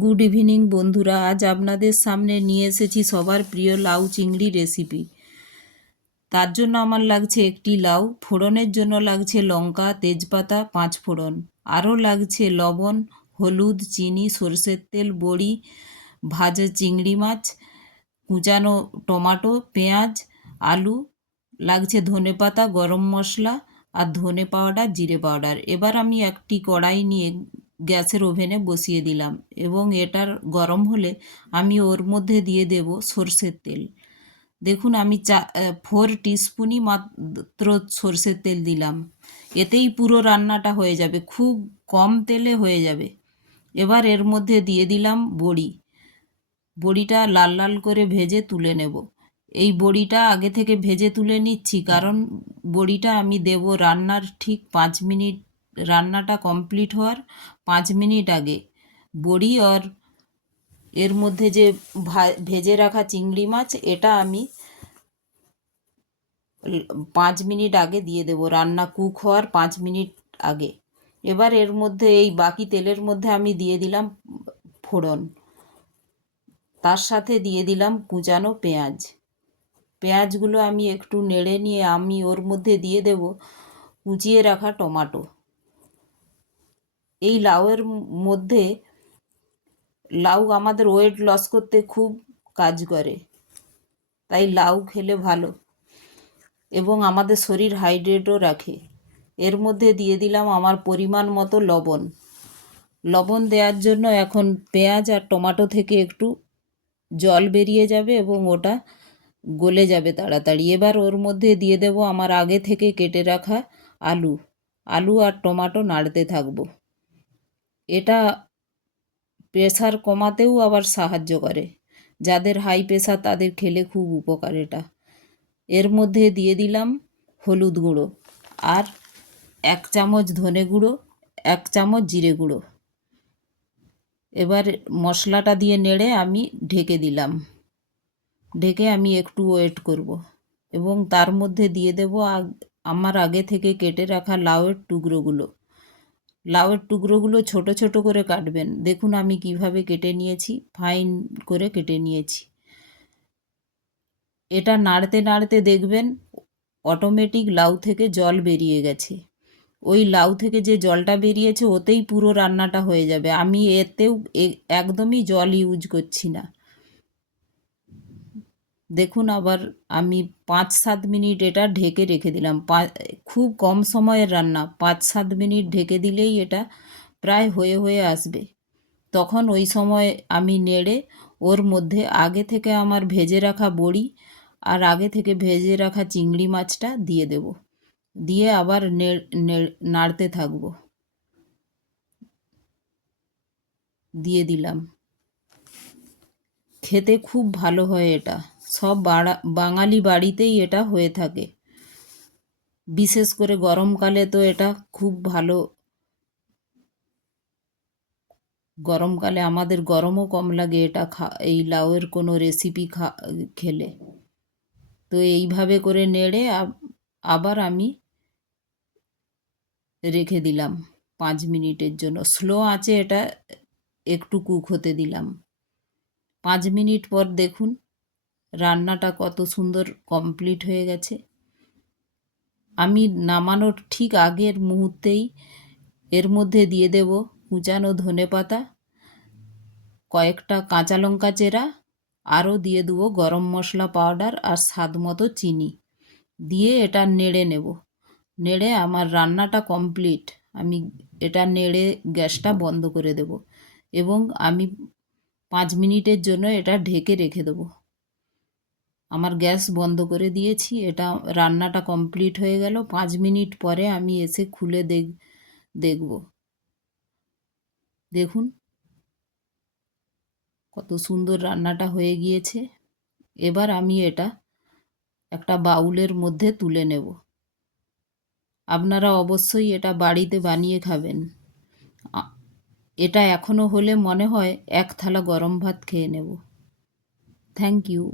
Good evening বন্ধুরা, আজ আপনাদের সামনে নিয়ে এসেছি সবার প্রিয় লাউ চিংড়ি রেসিপি। তার জন্য আমার লাগছে একটি লাউ, ফোড়নের জন্য লাগছে লঙ্কা, তেজপাতা, 5 ফোড়ন, আরও লাগছে লবণ, হলুদ, চিনি, সরষের তেল, বড়ি, ভাজা চিংড়ি মাছ, কুচানো টমাটো, পেঁয়াজ, আলু, লাগছে ধনেপাতা, গরম মশলা আর ধনে পাউডার, জিরে পাউডার। এবার আমি একটি কড়াই নিয়ে গ্যাসের ওভেনে বসিয়ে দিলাম এবং এটার গরম হলে আমি ওর মধ্যে দিয়ে দেব সরষের তেল। দেখুন আমি 4 টিস্পুনই মাত্র সরষের তেল দিলাম, এতেই পুরো রান্নাটা হয়ে যাবে, খুব কম তেলে হয়ে যাবে। এবার এর মধ্যে দিয়ে দিলাম বড়ি। বড়িটা লাল লাল করে ভেজে তুলে নেব। এই বড়িটা আগে থেকে ভেজে তুলে নিচ্ছি, কারণ বড়িটা আমি দেব রান্নার ঠিক 5 মিনিট, রান্নাটা কমপ্লিট হওয়ার 5 মিনিট আগে। বড়ি আর এর মধ্যে যে ভেজে রাখা চিংড়ি মাছ, এটা আমি 5 মিনিট আগে দিয়ে দেব, রান্না কুক হওয়ার 5 মিনিট আগে। এবার এর মধ্যে এই বাকি তেলের মধ্যে আমি দিয়ে দিলাম ফোড়ন, তার সাথে দিয়ে দিলাম কুচানো পেঁয়াজ। পেঁয়াজগুলো আমি একটু নেড়ে নিয়ে আমি ওর মধ্যে দিয়ে দেব কুচিয়ে রাখা টমাটো। এই লাউয়ের মধ্যে, লাউ আমাদের ওয়েট লস করতে খুব কাজ করে, তাই লাউ খেলে ভালো এবং আমাদের শরীর হাইড্রেটও রাখে। এর মধ্যে দিয়ে দিলাম আমার পরিমাণ মতো লবণ। লবণ দেওয়ার জন্য এখন পেঁয়াজ আর টমেটো থেকে একটু জল বেরিয়ে যাবে এবং ওটা গলে যাবে তাড়াতাড়ি। এবার ওর মধ্যে দিয়ে দেব আমার আগে থেকে কেটে রাখা আলু। আলু আর টমেটো নাড়তে থাকবো। এটা প্রেসার কমাতেও আবার সাহায্য করে, যাদের হাই প্রেসার তাদের খেলে খুব উপকার এটা। এর মধ্যে দিয়ে দিলাম হলুদ গুঁড়ো আর 1 চামচ ধনে গুঁড়ো, 1 চামচ জিরে গুঁড়ো। এবার মশলাটা দিয়ে নেড়ে আমি ঢেকে দিলাম। ঢেকে আমি একটু ওয়েট করব এবং তার মধ্যে দিয়ে দেব আমার আগে থেকে কেটে রাখা লাউয়ের টুকরোগুলো। লাউয়ের টুকরোগুলো ছোট ছোট করে কাটবেন। দেখুন আমি কিভাবে কেটে নিয়েছি, ফাইন করে কেটে নিয়েছি। এটা নাড়তে নাড়তে দেখবেন অটোমেটিক লাউ থেকে জল বেরিয়ে গেছে। ওই লাউ থেকে যে জলটা বেরিয়েছে ওতেই পুরো রান্নাটা হয়ে যাবে। আমি এতেও একদমই জল ইউজ করছি না। দেখুন আবার আমি 5-7 মিনিট এটা ঢেকে রেখে দিলাম। খুব কম সময়ের রান্না, 5-7 মিনিট ঢেকে দিলেই এটা প্রায় হয়ে হয়ে আসবে। তখন ওই সময় আমি নেড়ে ওর মধ্যে আগে থেকে আমার ভেজে রাখা বড়ি আর আগে থেকে ভেজে রাখা চিংড়ি মাছটা দিয়ে দেব। দিয়ে আবার নাড়তে থাকবো। দিয়ে দিলাম। খেতে খুব ভালো হয় এটা, সব বাঙালি বাড়িতেই এটা হয়ে থাকে। বিশেষ করে গরমকালে তো এটা খুব ভালো। গরমকালে আমাদের গরমও কম লাগে এটা এই লাউয়ের কোনো রেসিপি খেলে। তো এইভাবে করে নেড়ে আবার আমি রেখে দিলাম 5 মিনিটের জন্য। স্লো আঁচে এটা একটু কুক হতে দিলাম। 5 মিনিট পর দেখুন রান্নাটা কত সুন্দর কমপ্লিট হয়ে গেছে। আমি নামানোর ঠিক আগের মুহূর্তেই এর মধ্যে দিয়ে দেব কুচানো ধনেপাতা, কয়েকটা কাঁচা লঙ্কা চেরা, আরও দিয়ে দেবো গরম মশলা পাউডার আর স্বাদ মতো চিনি দিয়ে এটা নেড়ে নেব। নেড়ে আমার রান্নাটা কমপ্লিট। আমি এটা নেড়ে গ্যাসটা বন্ধ করে দেব এবং আমি 5 মিনিটের জন্য এটা ঢেকে রেখে দেবো। আমার গ্যাস বন্ধ করে দিয়েছি। এটা রান্নাটা কমপ্লিট হয়ে গেল। 5 মিনিট পরে আমি এসে খুলে দেখব। দেখুন কত সুন্দর রান্নাটা হয়ে গিয়েছে। এবার আমি এটা একটা বাউলের মধ্যে তুলে নেব। আপনারা অবশ্যই এটা বাড়িতে বানিয়ে খাবেন। এটা এখনও হলে মনে হয় 1 থালা গরম ভাত খেয়ে নেব। Thank you.